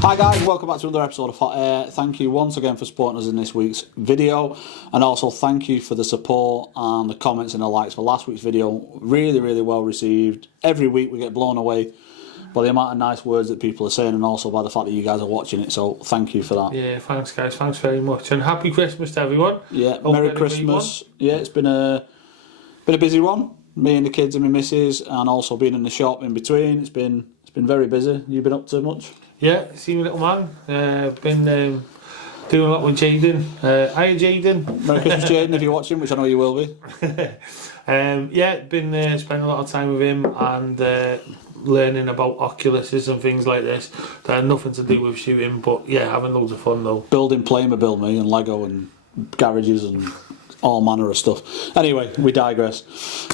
Hi guys, welcome back to another episode of Hot Air. Thank you once again for supporting us in this week's video, and also thank you for the support and the comments and the likes for last week's video. Really well received. Every week we get blown away by the amount of nice words that people are saying, and also by the fact that you guys are watching it, so thank you for that. Yeah, thanks guys, thanks very much, and happy Christmas to everyone. Yeah, Merry Christmas. Yeah, it's been a busy one. Me and the kids and my missus, and also being in the shop in between. It's been very busy. You been up to much? Yeah, see my little man. Been doing a lot with Jaden. Hiya Jaden. Merry Christmas, Jaden, if you're watching, which I know you will be. Yeah, been spending a lot of time with him and learning about oculuses and things like this. That had nothing to do with shooting, but yeah, having loads of fun though. Building Playmobil, me, and Lego and garages and all manner of stuff. Anyway, we digress.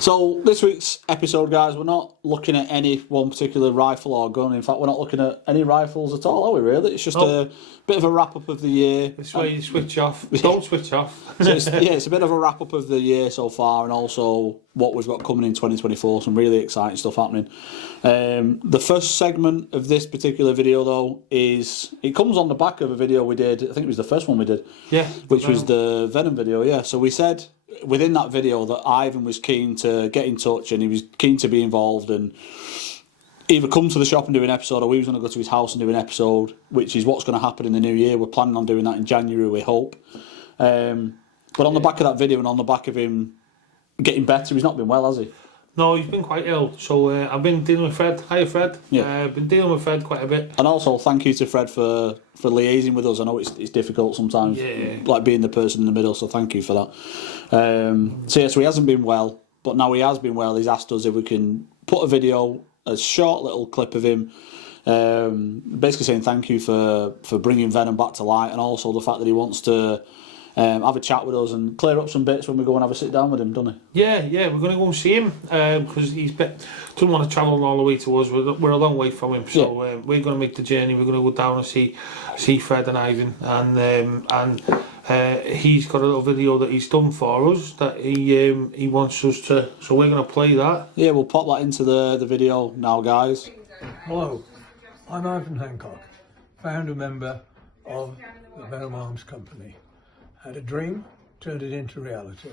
So this week's episode, guys, we're not looking at any one particular rifle or gun. In fact, we're not looking at any rifles at all, are we really? It's just a bit of a wrap-up of the year. This way you switch off. Don't switch off. So it's a bit of a wrap-up of the year so far, and also what we've got coming in 2024. Some really exciting stuff happening. The first segment of this particular video, though, it comes on the back of a video we did. I think it was the first one we did. Yeah. Which was the Venom video, yeah. So we said within that video that Ivan was keen to get in touch, and he was keen to be involved and either come to the shop and do an episode, or we was going to go to his house and do an episode, which is what's going to happen in the new year. We're planning on doing that in January, we hope. But on the back of that video and on the back of him getting better, he's not been well, has he? No, he's been quite ill, so I've been dealing with Fred. Hiya Fred. Yeah. Been dealing with Fred quite a bit. And also thank you to Fred for liaising with us. I know it's difficult sometimes, like being the person in the middle, so thank you for that. So he hasn't been well, but now he has been well. He's asked us if we can put a short little clip of him basically saying thank you for bringing Venom back to light, and also the fact that he wants to have a chat with us and clear up some bits when we go and have a sit down with him, doesn't he? Yeah, we're going to go and see him because doesn't want to travel all the way to us. We're a long way from him, so we're going to make the journey. We're going to go down and see Fred and Ivan, and he's got a little video that he's done for us that he wants us to. So we're going to play that. Yeah, we'll pop that into the video now, guys. Hello, I'm Ivan Hancock, founder member of the Venom Arms Company. Had a dream, turned it into reality,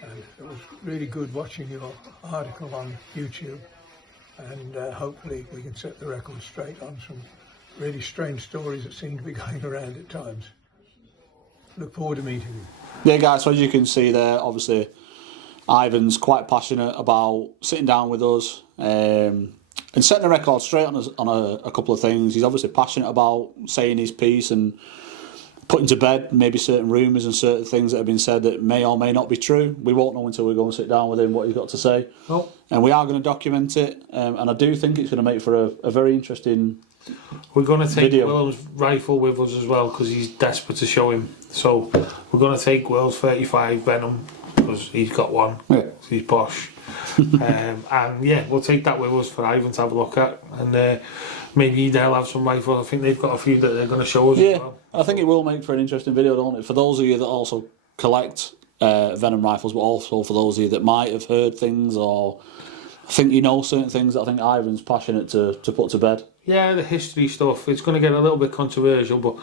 and it was really good watching your article on YouTube, and hopefully we can set the record straight on some really strange stories that seem to be going around at times. Look forward to meeting you. Yeah guys, so as you can see there, obviously Ivan's quite passionate about sitting down with us and setting the record straight on a couple of things. He's obviously passionate about saying his piece and putting to bed maybe certain rumours and certain things that have been said that may or may not be true. We won't know until we go and sit down with him what he's got to say. And we are going to document it, and I do think it's going to make for a very interesting We're going to take video. Will's rifle with us as well because he's desperate to show him. So we're going to take Will's 35 Venom because he's got one. Yeah. He's posh. And yeah, we'll take that with us for Ivan to have a look at, and maybe they'll have some rifles. I think they've got a few that they're going to show us as well. I think it will make for an interesting video, don't it? For those of you that also collect Venom rifles, but also for those of you that might have heard things or think you know certain things that I think Ivan's passionate to put to bed. Yeah, the history stuff, it's going to get a little bit controversial, but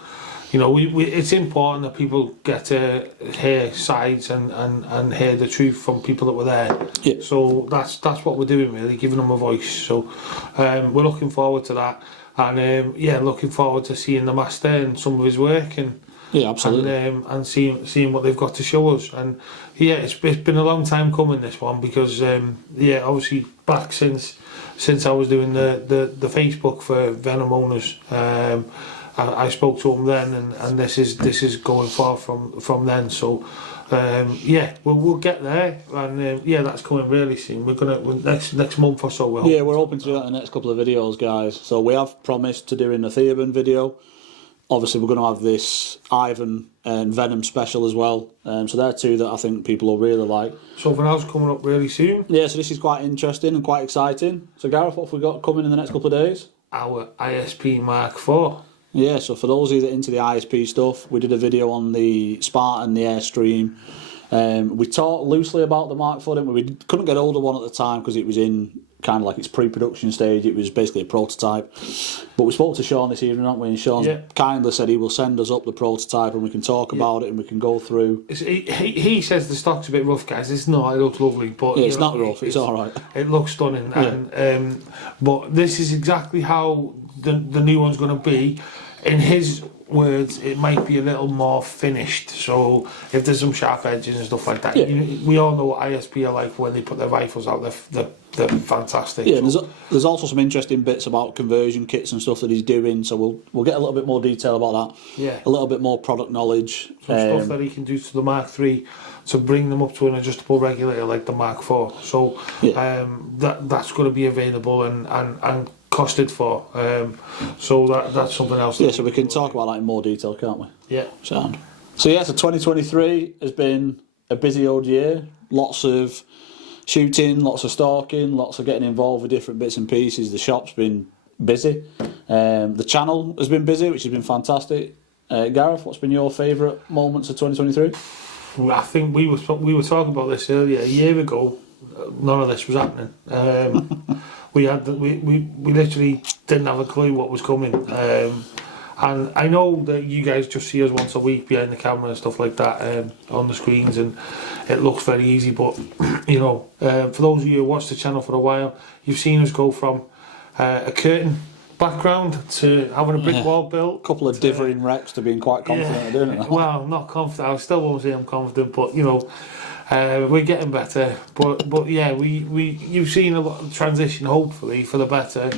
you know, it's important that people get to hear sides and hear the truth from people that were there. Yeah. So that's what we're doing really, giving them a voice. So we're looking forward to that, and looking forward to seeing the master and some of his work, and absolutely, and seeing what they've got to show us. And yeah, it's been a long time coming, this one, because obviously back since I was doing the Facebook for Venom owners. I spoke to him then, and this is going far from then. So we'll get there, and that's coming really soon. We're next month or so. We're hoping to do that in the next couple of videos, guys. So we have promised to doing the Theoban video. Obviously, we're going to have this Ivan and Venom special as well. So they're two that I think people will really like. Something else coming up really soon. Yeah, so this is quite interesting and quite exciting. So Gareth, what have we got coming in the next couple of days? Our ISP Mark 4. Yeah, so for those of you that are into the ISP stuff, we did a video on the Spartan, the Airstream. We talked loosely about the Mark IV, didn't we? We couldn't get hold of one at the time because it was in kind of like its pre-production stage. It was basically a prototype. But we spoke to Sean this evening, haven't we? And Sean kindly said he will send us up the prototype and we can talk about it and we can go through. He says the stock's a bit rough, guys. It's not. It looks lovely, but yeah, it's not rough. It's all right. It looks stunning, and but this is exactly how the new one's going to be. In his words, it might be a little more finished. So if there's some sharp edges and stuff like that, we all know what ISP are like when they put their rifles out. They're fantastic. Yeah, there's also some interesting bits about conversion kits and stuff that he's doing. So we'll get a little bit more detail about that. Yeah, a little bit more product knowledge. Some stuff that he can do to the Mark III to bring them up to an adjustable regulator like the Mark IV. So that's going to be available and costed for. So that's something else. Yeah, so we can talk about that in more detail, can't we? Yeah. Sound. So 2023 has been a busy old year. Lots of shooting, lots of stalking, lots of getting involved with different bits and pieces. The shop's been busy. The channel has been busy, which has been fantastic. Gareth, what's been your favourite moments of 2023? I think we were talking about this earlier. A year ago, none of this was happening. We literally didn't have a clue what was coming. And I know that you guys just see us once a week behind the camera and stuff like that on the screens, and it looks very easy. But for those of you who watched the channel for a while, you've seen us go from a curtain background to having a brick wall built. A couple of differing wrecks to being quite confident of doing it. Well, not confident. I still won't say I'm confident, but we're getting better. But yeah, you've seen a lot of transition, hopefully for the better,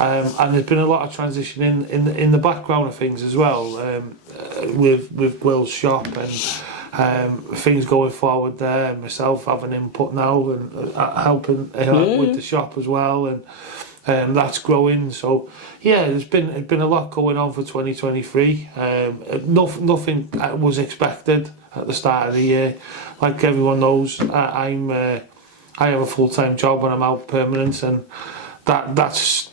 and there's been a lot of transition in the background of things as well, with Will's shop and things going forward there, and myself having input now and helping with the shop as well, and that's growing. So yeah, there's been a lot going on for 2023. Nothing was expected at the start of the year. Like everyone knows, I have a full-time job and I'm out permanent, and that's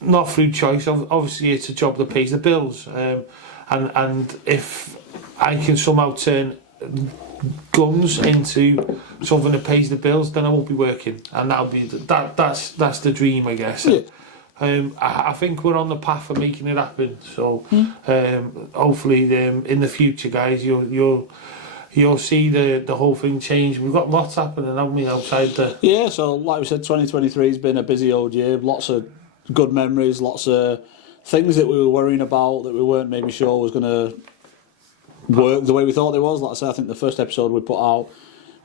not through choice. Obviously, it's a job that pays the bills, and if I can somehow turn guns into something that pays the bills, then I won't be working, and that's the dream, I guess. Yeah. I think we're on the path of making it happen. So hopefully, in the future, guys, you'll see the whole thing change. We've got lots happening, haven't we, outside the... Yeah, so like we said, 2023 has been a busy old year. Lots of good memories, lots of things that we were worrying about that we weren't maybe sure was going to work the way we thought it was. Like I said, I think the first episode we put out,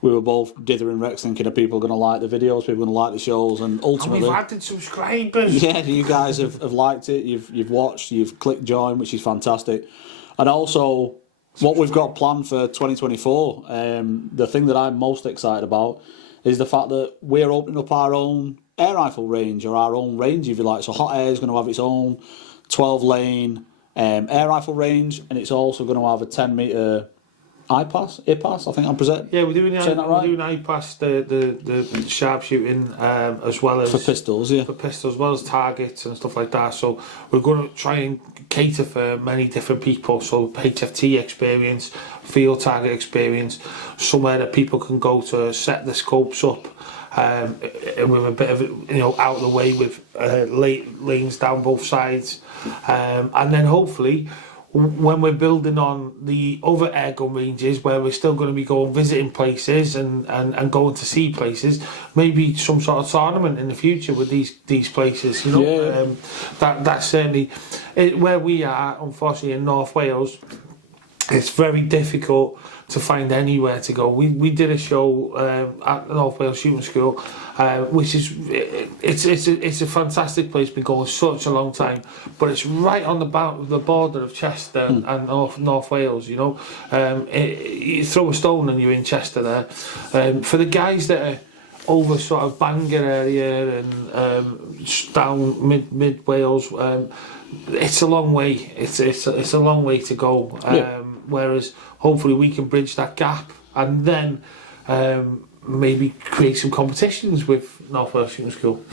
we were both dithering wrecks thinking, are people going to like the videos, people going to like the shows, and ultimately... And we've added subscribers! Yeah, you guys have liked it, you've watched, you've clicked join, which is fantastic. And also, what we've got planned for 2024, the thing that I'm most excited about is the fact that we're opening up our own air rifle range, or our own range, if you like. So Hot Air is going to have its own 12-lane air rifle range, and it's also going to have a 10-metre IPAS, I think I'm present. Yeah, we're doing right? IPAS, the sharpshooting, as well as for pistols, yeah. For pistols, as well as targets and stuff like that. So we're going to try and cater for many different people. So HFT experience, field target experience, somewhere that people can go to set the scopes up, with a bit of out of the way with lanes down both sides, and then hopefully, when we're building on the other airgun ranges where we're still going to be going visiting places and going to see places, maybe some sort of tournament in the future with these places, that's certainly where we are. Unfortunately, in North Wales, it's very difficult to find anywhere to go. We did a show at the North Wales Shooting School, which is it's a fantastic place. Been going such a long time, but it's right on the border of Chester and North Wales. You throw a stone and you're in Chester there. For the guys that are over sort of Bangor area and down mid Wales, it's a long way. It's a long way to go. Whereas hopefully we can bridge that gap and then maybe create some competitions with North Wales Shooting School.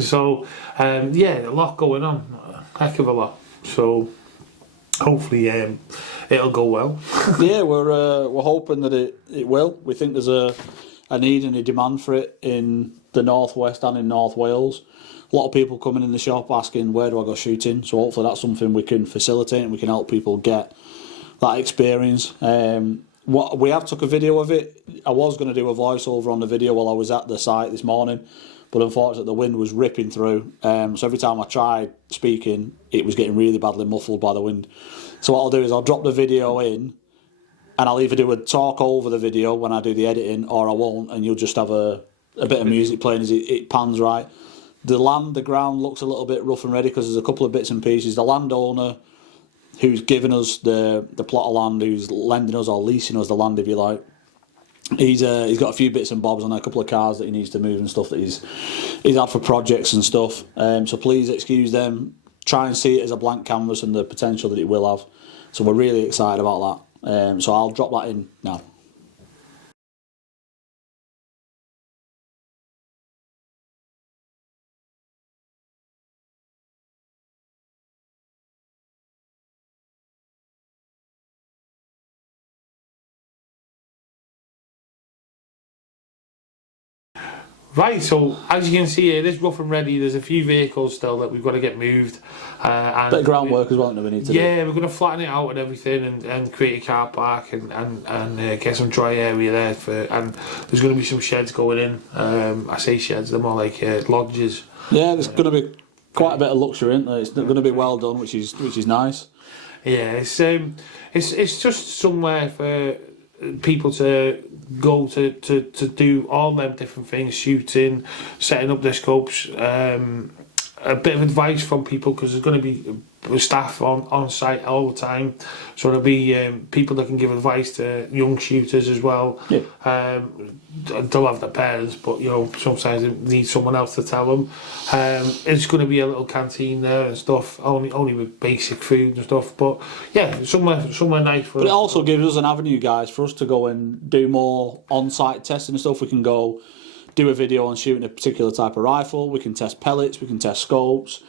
So a lot going on, a heck of a lot. So hopefully it'll go well. Yeah, we're hoping that it will. We think there's a a need and a demand for it in the northwest and in North Wales. A lot of people coming in the shop asking, where do I go shooting? So hopefully that's something we can facilitate and we can help people get that experience. What we have took a video of it. I was going to do a voiceover on the video while I was at the site this morning, but unfortunately the wind was ripping through. So every time I tried speaking, it was getting really badly muffled by the wind. So what I'll do is I'll drop the video in, and I'll either do a talk over the video when I do the editing, or I won't, and you'll just have a bit of music playing as it pans right. The ground looks a little bit rough and ready because there's a couple of bits and pieces. The landowner who's given us the plot of land, who's lending us or leasing us the land, if you like, he's got a few bits and bobs on a couple of cars that he needs to move and stuff that he's had for projects and stuff. So please excuse them. Try and see it as a blank canvas and the potential that it will have. So we're really excited about that. So I'll drop that in now. Right, so as you can see here, this rough and ready, there's a few vehicles still that we've got to get moved. And bit of groundwork as well that we need to do. Yeah, we're going to flatten it out and everything and create a car park and get some dry area there. And there's going to be some sheds going in. I say sheds, they're more like lodges. Yeah, there's going to be quite a bit of luxury, isn't there? It's going to be well done, which is nice. Yeah, it's just somewhere for people to go to do all them different things, shooting, setting up their scopes, a bit of advice from people because there's going to be staff on site all the time, so there'll be people that can give advice to young shooters as well. Yeah. They'll have their parents, but you know sometimes they need someone else to tell them. It's going to be a little canteen there and stuff, only with basic food and stuff. But yeah, somewhere nice for. But it also gives us an avenue, guys, for us to go and do more on-site testing and stuff. We can go do a video on shooting a particular type of rifle. We can test pellets. We can test scopes,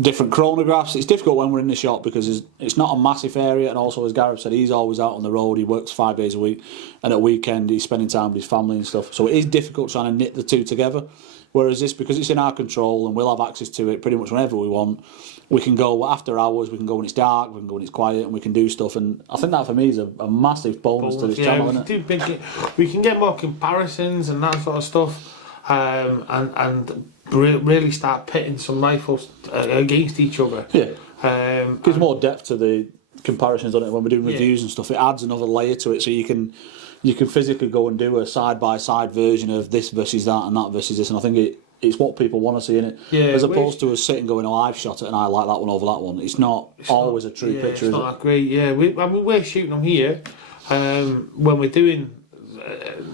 different chronographs. It's difficult when we're in the shop because it's not a massive area, and also as Gareth said, he's always out on the road. He works 5 days a week, and at weekend he's spending time with his family and stuff. So it is difficult trying to knit the two together. Whereas this, because it's in our control and we'll have access to it pretty much whenever we want, we can go after hours, we can go when it's dark, we can go when it's quiet, and we can do stuff. And I think that for me is a massive bonus to this channel, isn't it? We can get more comparisons and that sort of stuff, and really start pitting some rifles against each other. Yeah, gives more depth to the comparisons on it when we're doing reviews and stuff. It adds another layer to it, so you can physically go and do a side-by-side version of this versus that and that versus this, and I think it's what people want to see in it, as opposed to us sitting going, oh, I've shot it and I like that one over that one. It's always a true picture, it's not that great. Yeah, we're shooting them here when we're doing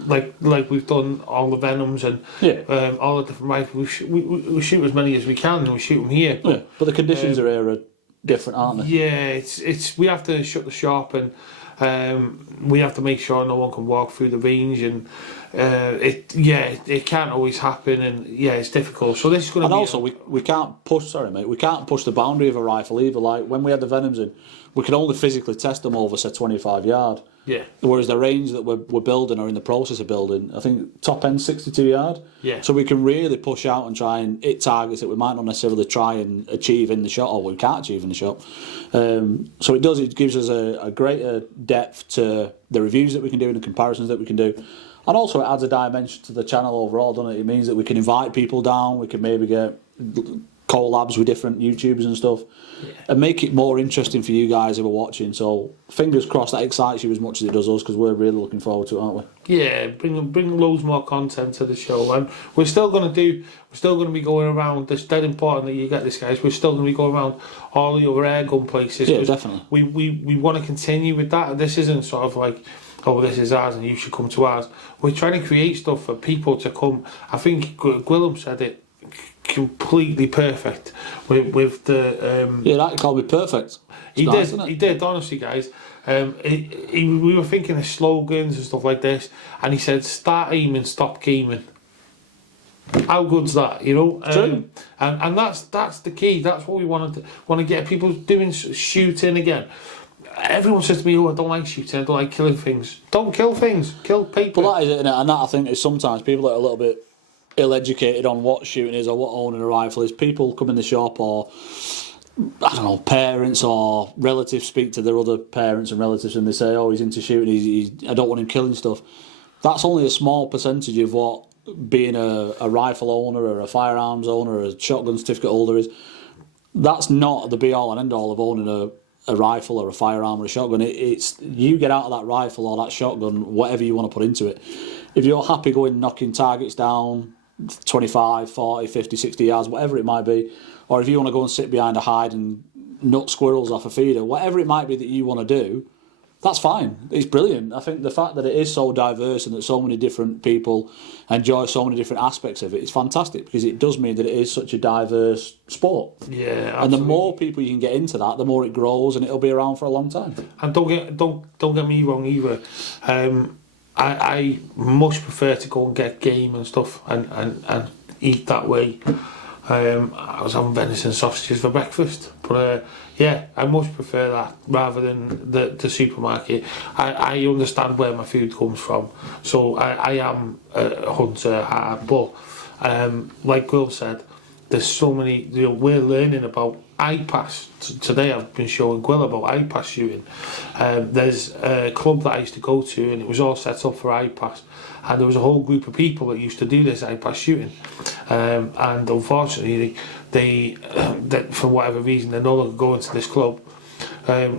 like we've done all the Venoms and all the different rifles. We shoot as many as we can and we shoot them here. But the conditions are different, aren't they? Yeah, it's we have to shut the shop and we have to make sure no one can walk through the range, and it can't always happen, and it's difficult. So this is going to be. And also, we can't push. Sorry, mate. We can't push the boundary of a rifle either. Like when we had the Venoms in, we could only physically test them over say 25 yard. Yeah. Whereas the range that we're building or in the process of building, I think top end 62 yard. Yeah. So we can really push out and try and hit targets that we might not necessarily try and achieve in the shot, or we can't achieve in the shot. So it gives us a greater depth to the reviews that we can do and the comparisons that we can do. And also it adds a dimension to the channel overall, doesn't it? It means that we can invite people down, we can maybe get collabs with different YouTubers and stuff, and make it more interesting for you guys who are watching. So fingers crossed that excites you as much as it does us, because we're really looking forward to it, aren't we? Yeah, bring loads more content to the show, and we're still going to be going around. It's dead important that you get this, guys. We're still going to be going around all the other airgun places. Yeah, definitely. We want to continue with that. This isn't sort of like, oh, this is ours and you should come to ours. We're trying to create stuff for people to come. I think Gwillem said it completely perfect with the that called me perfect. He did honestly, guys. We were thinking of slogans and stuff like this, and he said start aiming, stop gaming. How good's that, you know? True. And that's the key. That's what we want to get people doing, shooting again. everyone says to me, "Oh, I don't like shooting. I don't like killing things." Don't kill things. Kill people. But that is it, innit? And that I think is sometimes people are a little bit ill-educated on what shooting is or what owning a rifle is. People come in the shop, or I don't know, parents or relatives speak to their other parents and relatives, and they say, "Oh, he's into shooting. I don't want him killing stuff." That's only a small percentage of what being a rifle owner or a firearms owner or a shotgun certificate holder is. That's not the be-all and end-all of owning a rifle or a firearm or a shotgun. It's you get out of that rifle or that shotgun, whatever you want to put into it. If you're happy going knocking targets down 25, 40, 50, 60 yards, whatever it might be, or if you want to go and sit behind a hide and nut squirrels off a feeder, whatever it might be that you want to do, that's fine. It's brilliant. I think the fact that it is so diverse and that so many different people enjoy so many different aspects of it is fantastic, because it does mean that it is such a diverse sport. Yeah, absolutely. And the more people you can get into that, the more it grows, and it'll be around for a long time. And don't get me wrong either. I much prefer to go and get game and stuff and eat that way. I was having venison sausages for breakfast, but yeah, I much prefer that rather than the supermarket. I understand where my food comes from, so I am a hunter at heart, but like Will said, there's so many, we're learning about IPAS. Today I've been showing Will about IPAS shooting. There's a club that I used to go to, and it was all set up for IPAS, and there was a whole group of people that used to do this IPAS shooting, and unfortunately they for whatever reason they're no longer going to this club.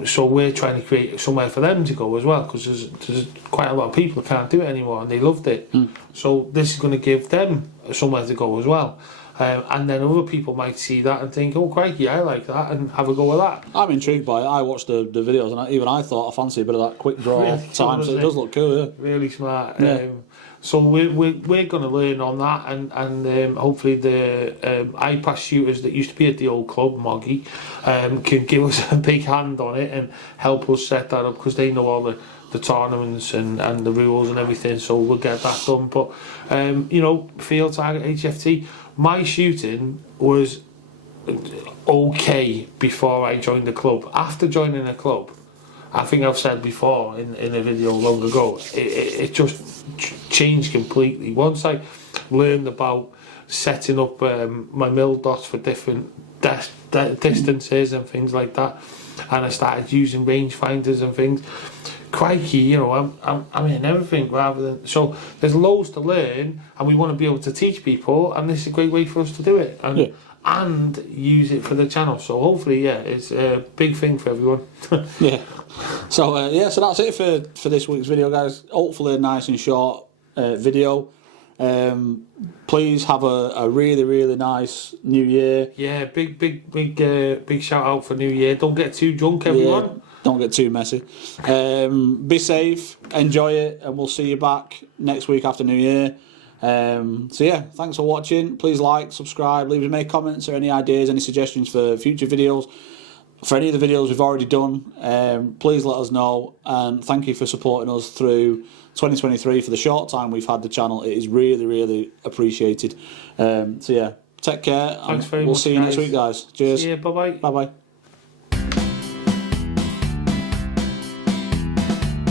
So we're trying to create somewhere for them to go as well, because there's quite a lot of people who can't do it anymore and they loved it. So this is going to give them somewhere to go as well. And then other people might see that and think, "Oh crikey, I like that," and have a go with that. I'm intrigued by it. I watched the videos, and even I thought I fancy a bit of that quick draw Really time, so it does look cool, yeah. Really smart. Yeah. So we're going to learn on that, and hopefully the IPAS shooters that used to be at the old club, Moggy, can give us a big hand on it and help us set that up, because they know all the tournaments and the rules and everything, so we'll get that done. But field target HFT, my shooting was okay before I joined the club. After joining the club, I think I've said before in a video long ago, it just changed completely. Once I learned about setting up my mill dots for different distances and things like that, and I started using rangefinders and things, crikey, I'm in everything rather than... So there's loads to learn, and we want to be able to teach people, and this is a great way for us to do it. And use it for the channel. So hopefully, yeah, it's a big thing for everyone. Yeah. So so that's it for this week's video, guys. Hopefully a nice and short video. Please have a really, really nice New Year. Yeah, big shout out for New Year. Don't get too drunk, everyone. Yeah, don't get too messy. Be safe, enjoy it, and we'll see you back next week after New Year. So yeah, thanks for watching. Please like, subscribe, leave any comments or any ideas, any suggestions for future videos. For any of the videos we've already done, please let us know, and thank you for supporting us through 2023 for the short time we've had the channel. It is really, really appreciated. So yeah, take care. Thanks very much. We'll see you next week, guys. Cheers. See you. Bye bye. Bye bye.